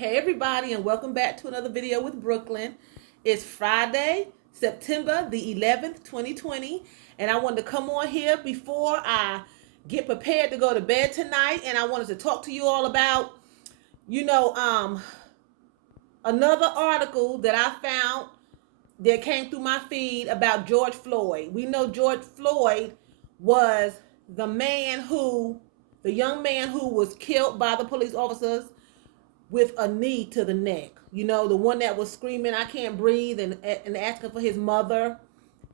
Hey everybody, and welcome back to another video with Brooklyn. It's Friday, September the 11th, 2020, and I wanted to come on here before I get prepared to go to bed tonight, and I wanted to talk to you all about, another article that I found that came through my feed about George Floyd. We know George Floyd was the young man who was killed by the police officers with a knee to the neck. You know, the one that was screaming, "I can't breathe," and asking for his mother.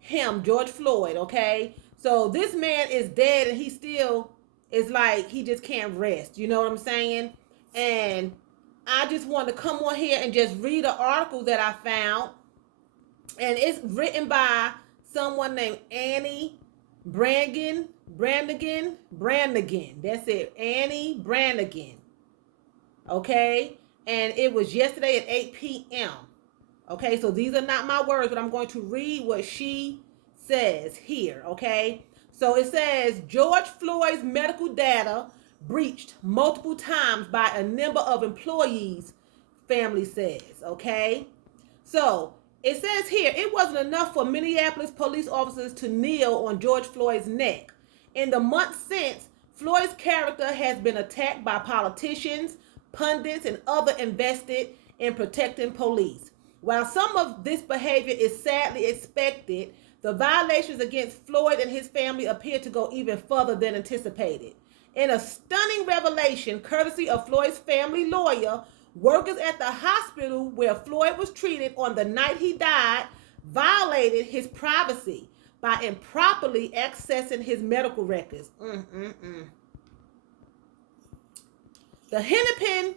Him, George Floyd, okay? So this man is dead and he still is like, he just can't rest. You know what I'm saying? And I just want to come on here and just read an article that I found. And it's written by someone named Annie Branigin. That's it. Annie Branigin. Okay, and it was yesterday at 8 p.m. Okay, so these are not my words, but I'm going to read what she says here. Okay, so it says George Floyd's medical data breached multiple times by a number of employees, family says. Okay, so it says here it wasn't enough for Minneapolis police officers to kneel on George Floyd's neck. In the months since, Floyd's character has been attacked by politicians, pundits, and others invested in protecting police. While some of this behavior is sadly expected, the violations against Floyd and his family appear to go even further than anticipated. In a stunning revelation, courtesy of Floyd's family lawyer, workers at the hospital where Floyd was treated on the night he died violated his privacy by improperly accessing his medical records. The Hennepin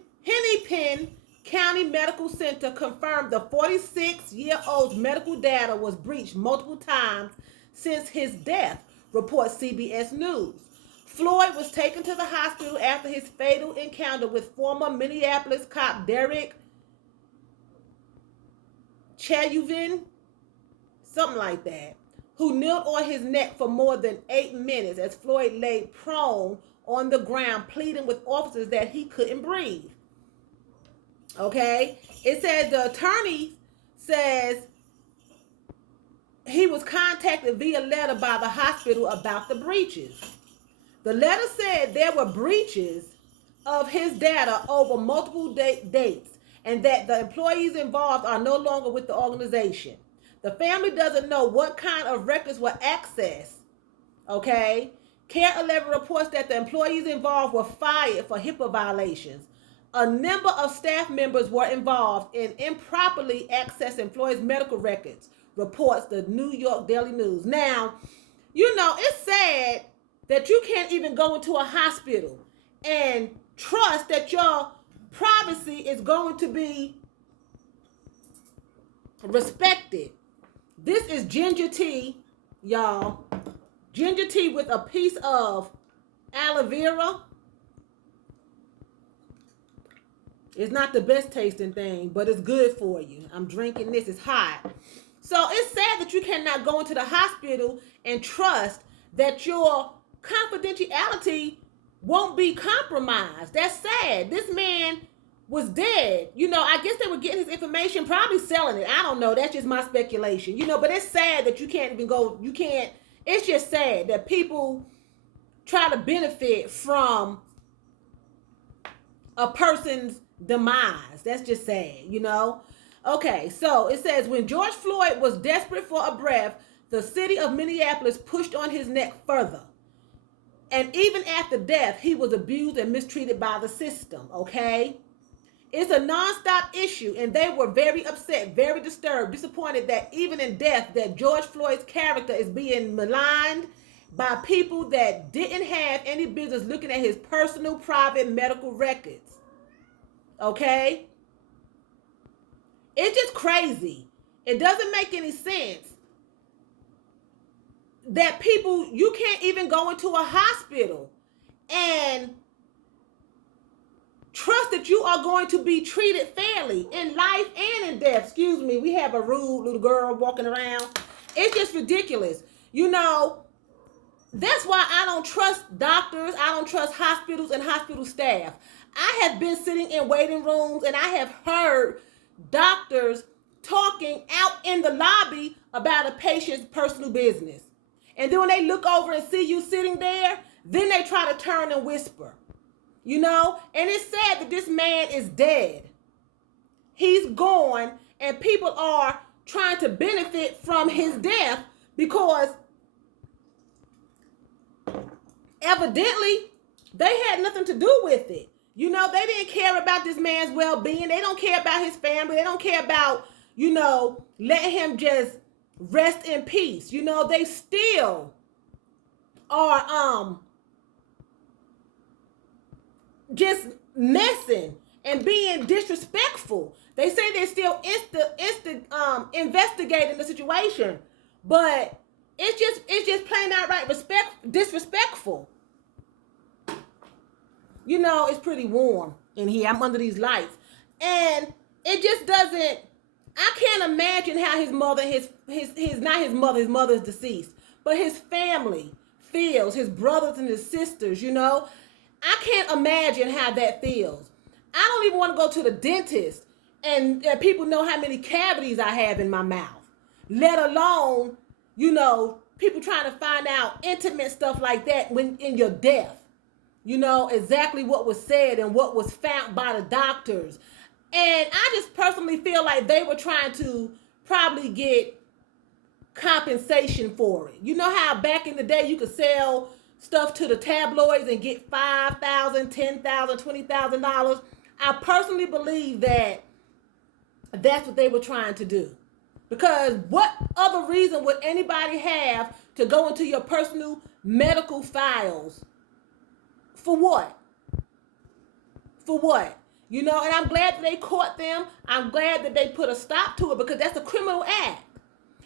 County Medical Center confirmed the 46-year-old's medical data was breached multiple times since his death, reports CBS News. Floyd was taken to the hospital after his fatal encounter with former Minneapolis cop Derek Chauvin, something like that, who kneeled on his neck for more than 8 minutes as Floyd lay prone on the ground, pleading with officers that he couldn't breathe. Okay, it says the attorney says he was contacted via letter by the hospital about the breaches. The letter said there were breaches of his data over multiple dates and that the employees involved are no longer with the organization. The family doesn't know what kind of records were accessed. Okay. Care 11 reports that the employees involved were fired for HIPAA violations. A number of staff members were involved in improperly accessing Floyd's medical records, reports the New York Daily News. Now, it's sad that you can't even go into a hospital and trust that your privacy is going to be respected. This is ginger tea, y'all. Ginger tea with a piece of aloe vera. It's not the best tasting thing, but it's good for you. I'm drinking this. It's hot. So it's sad that you cannot go into the hospital and trust that your confidentiality won't be compromised. That's sad. This man was dead. I guess they were getting his information, probably selling it. I don't know. That's just my speculation. But it's sad that you can't even go. It's just sad that people try to benefit from a person's demise. That's just sad, Okay, so it says when George Floyd was desperate for a breath, the city of Minneapolis pushed on his neck further. And even after death, he was abused and mistreated by the system, okay? It's a nonstop issue, and they were very upset, very disturbed, disappointed that even in death, that George Floyd's character is being maligned by people that didn't have any business looking at his personal, private medical records. Okay? It's just crazy. It doesn't make any sense that you can't even go into a hospital and trust that you are going to be treated fairly in life and in death. Excuse me, we have a rude little girl walking around. It's just ridiculous. That's why I don't trust doctors. I don't trust hospitals and hospital staff. I have been sitting in waiting rooms and I have heard doctors talking out in the lobby about a patient's personal business. And then when they look over and see you sitting there, then they try to turn and whisper. You know? And it's sad that this man is dead. He's gone, and people are trying to benefit from his death because evidently they had nothing to do with it. You know, they didn't care about this man's well-being. They don't care about his family. They don't care about, you know, letting him just rest in peace. You know, they still are just messing and being disrespectful. They say they're still investigating the situation, but it's just plain outright disrespectful. You know, it's pretty warm in here. I'm under these lights, and it just doesn't. I can't imagine how his mother, his mother's deceased, but his family feels, his brothers and his sisters. You know, I can't imagine how that feels. I don't even want to go to the dentist and people know how many cavities I have in my mouth, let alone, you know, people trying to find out intimate stuff like that when in your death. You know, exactly what was said and what was found by the doctors. And I just personally feel like they were trying to probably get compensation for it. You know how back in the day you could sell stuff to the tabloids and get $5,000, $10,000, $20,000. I personally believe that that's what they were trying to do. Because what other reason would anybody have to go into your personal medical files? For what? For what? You know, and I'm glad that they caught them. I'm glad that they put a stop to it because that's a criminal act.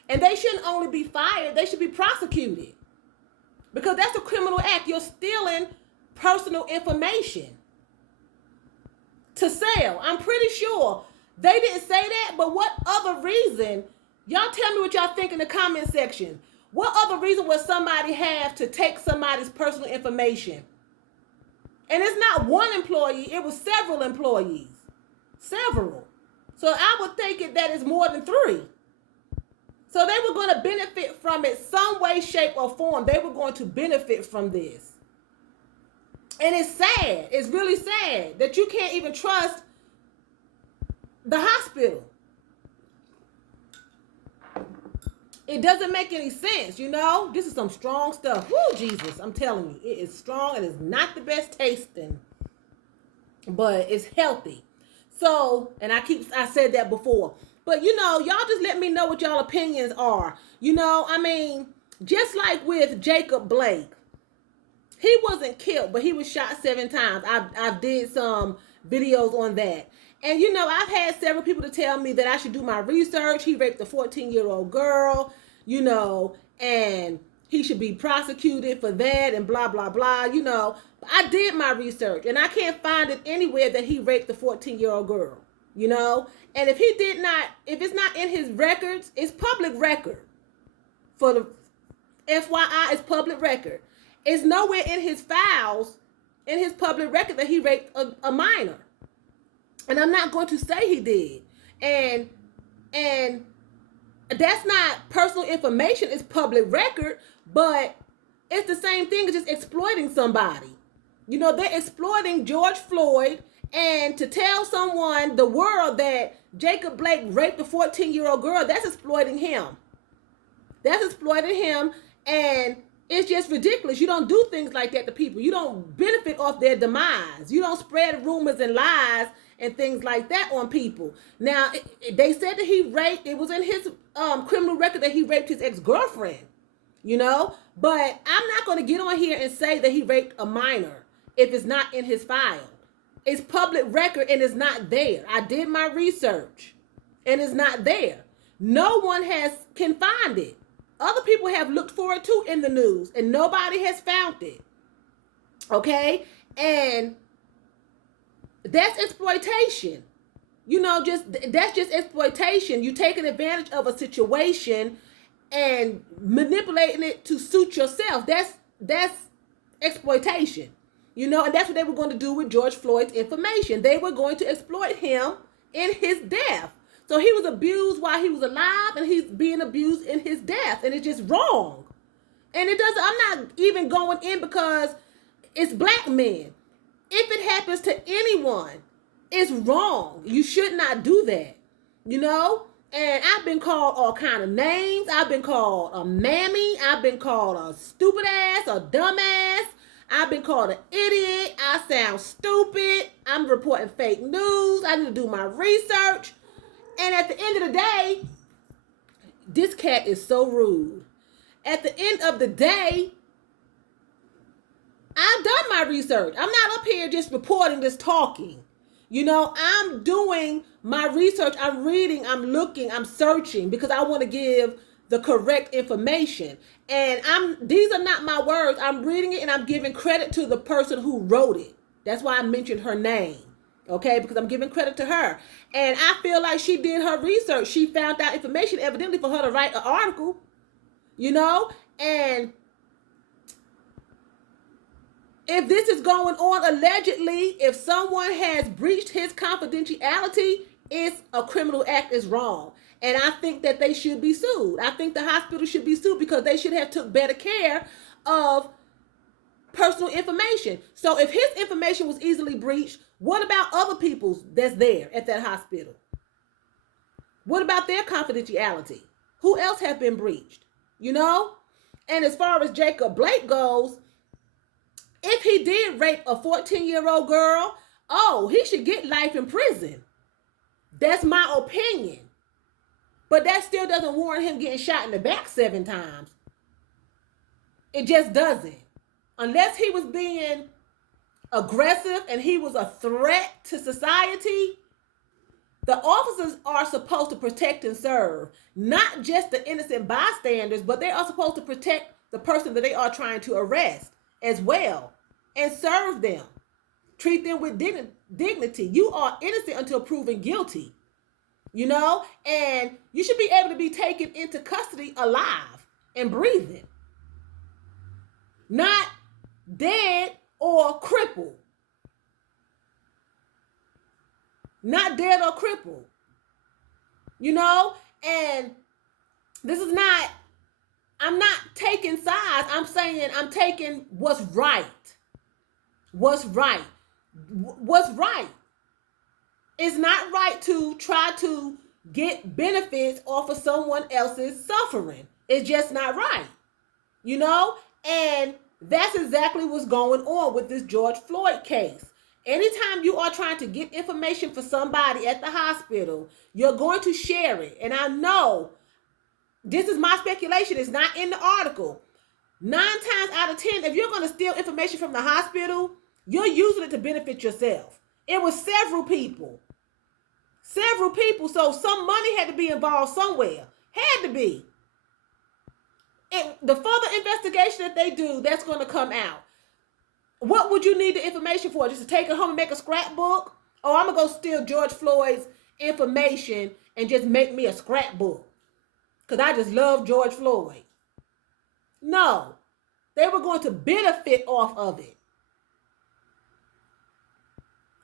And they shouldn't only be fired, they should be prosecuted. Because that's a criminal act. You're stealing personal information to sell. I'm pretty sure they didn't say that, but what other reason? Y'all tell me what y'all think in the comment section. What other reason would somebody have to take somebody's personal information? And it's not one employee, it was several employees. Several. So I would think that it's more than 3. So they were going to benefit from it some way, shape, or form. They were going to benefit from this. And it's sad. It's really sad that you can't even trust the hospital. It doesn't make any sense, you know? This is some strong stuff. Woo, Jesus, I'm telling you. It is strong. It is not the best tasting, but it's healthy. So, and I said that before. But, you know, y'all just let me know what y'all opinions are. You know, I mean, just like with Jacob Blake, he wasn't killed, but he was shot 7 times. I did some videos on that. And, you know, I've had several people to tell me that I should do my research. He raped a 14-year-old girl, you know, and he should be prosecuted for that and blah, blah, blah. You know, I did my research, and I can't find it anywhere that he raped the 14-year-old girl, you know. And if he did not, if it's not in his records, it's public record. For the FYI, it's public record. It's nowhere in his files, in his public record, that he raped a minor. And I'm not going to say he did. And that's not personal information. It's public record. But it's the same thing as just exploiting somebody. You know, they're exploiting George Floyd. And to tell someone, the world, that Jacob Blake raped a 14-year-old girl, that's exploiting him. That's exploiting him. And it's just ridiculous. You don't do things like that to people. You don't benefit off their demise. You don't spread rumors and lies and things like that on people. Now, they said that he raped, it was in his criminal record that he raped his ex-girlfriend, you know? But I'm not going to get on here and say that he raped a minor if it's not in his file. It's public record and it's not there. I did my research and it's not there. No one can find it. Other people have looked for it too in the news and nobody has found it. Okay? And that's exploitation. You know, that's just exploitation. You taking advantage of a situation and manipulating it to suit yourself. That's exploitation. You know, and that's what they were going to do with George Floyd's information. They were going to exploit him in his death. So he was abused while he was alive, and he's being abused in his death, and it's just wrong. And it doesn't, I'm not even going in because it's black men. If it happens to anyone, it's wrong. You should not do that, you know? And I've been called all kind of names. I've been called a mammy. I've been called a stupid ass, a dumb ass. I've been called an idiot. I sound stupid. I'm reporting fake news. I need to do my research. And at the end of the day, this cat is so rude. At the end of the day, I've done my research. I'm not up here just reporting, just talking. You know, I'm doing my research. I'm reading, I'm looking, I'm searching because I want to give the correct information. And these are not my words. I'm reading it and I'm giving credit to the person who wrote it. That's why I mentioned her name. Okay, because I'm giving credit to her. And I feel like she did her research. She found out information evidently for her to write an article. You know, and if this is going on allegedly, if someone has breached his confidentiality, it's a criminal act, is wrong. And I think that they should be sued. I think the hospital should be sued because they should have took better care of personal information. So if his information was easily breached, what about other people's that's there at that hospital? What about their confidentiality? Who else have been breached? You know? And as far as Jacob Blake goes, if he did rape a 14-year-old girl, he should get life in prison. That's my opinion. But that still doesn't warrant him getting shot in the back 7 times. It just doesn't. Unless he was being aggressive and he was a threat to society, the officers are supposed to protect and serve, not just the innocent bystanders, but they are supposed to protect the person that they are trying to arrest as well and serve them. Treat them with dignity. You are innocent until proven guilty, you know, and you should be able to be taken into custody alive and breathing, not dead or crippled. Not dead or crippled. You know? And this is not, I'm not taking sides. I'm saying I'm taking what's right. What's right. What's right. It's not right to try to get benefits off of someone else's suffering. It's just not right. You know? And that's exactly what's going on with this George Floyd case. Anytime you are trying to get information for somebody at the hospital, you're going to share it. And I know this is my speculation. It's not in the article. 9 times out of 10, if you're going to steal information from the hospital, you're using it to benefit yourself. It was several people. Several people. So some money had to be involved somewhere. Had to be. And the further investigation that they do, that's going to come out. What would you need the information for? Just to take it home and make a scrapbook? Or I'm going to go steal George Floyd's information and just make me a scrapbook because I just love George Floyd. No. They were going to benefit off of it.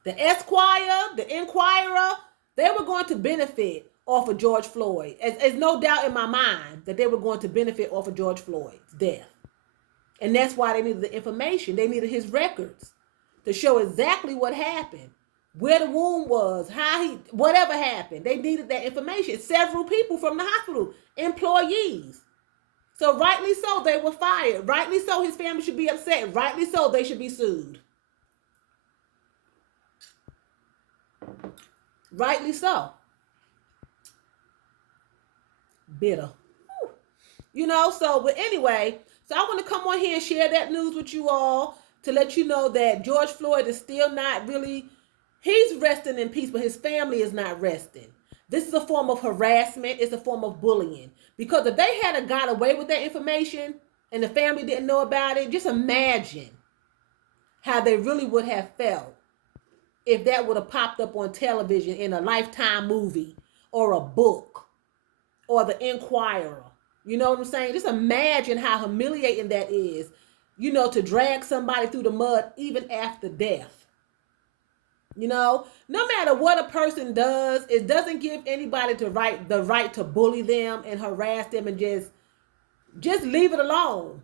The Esquire, the Inquirer, they were going to benefit off of George Floyd. There's no doubt in my mind that they were going to benefit off of George Floyd's death. And that's why they needed the information. They needed his records to show exactly what happened, where the wound was, whatever happened. They needed that information. Several people from the hospital, employees. So rightly so, they were fired. Rightly so, his family should be upset. Rightly so, they should be sued. Rightly so. Bitter. You know, but anyway, so I want to come on here and share that news with you all to let you know that George Floyd is still not really, he's resting in peace, but his family is not resting. This is a form of harassment. It's a form of bullying. Because if they had got away with that information and the family didn't know about it, just imagine how they really would have felt if that would have popped up on television in a Lifetime movie or a book or the Inquirer. You know what I'm saying? Just imagine how humiliating that is. to drag somebody through the mud even after death. No matter what a person does, it doesn't give anybody the right to bully them and harass them and just leave it alone.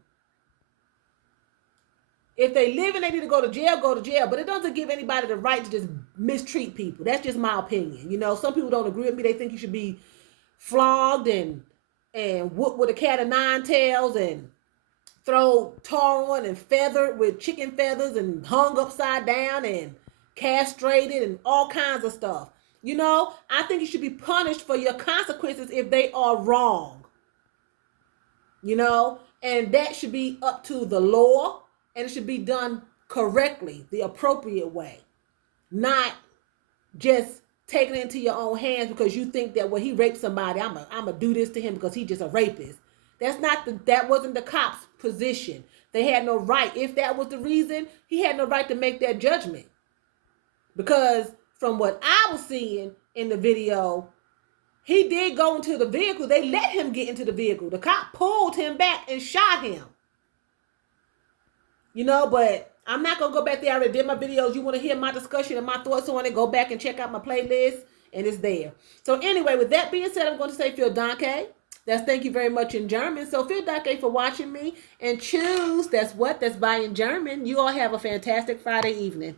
If they live and they need to go to jail, go to jail. But it doesn't give anybody the right to just mistreat people. That's just my opinion. Some people don't agree with me. They think you should be flogged and whooped with a cat of nine tails and throw tar on and feathered with chicken feathers and hung upside down and castrated and all kinds of stuff. I think you should be punished for your consequences if they are wrong. And that should be up to the law, and it should be done correctly, the appropriate way. Not just taking it into your own hands because you think that when he raped somebody, I'm gonna do this to him because he's just a rapist. That wasn't the cop's position. They had no right. If that was the reason, he had no right to make that judgment. Because from what I was seeing in the video, he did go into the vehicle. They let him get into the vehicle. The cop pulled him back and shot him. But I'm not going to go back there. I already did my videos. You want to hear my discussion and my thoughts on it, go back and check out my playlist, and it's there. So anyway, with that being said, I'm going to say vielen Dank. That's thank you very much in German. So vielen Dank for watching me. And choose, that's bye in German. You all have a fantastic Friday evening.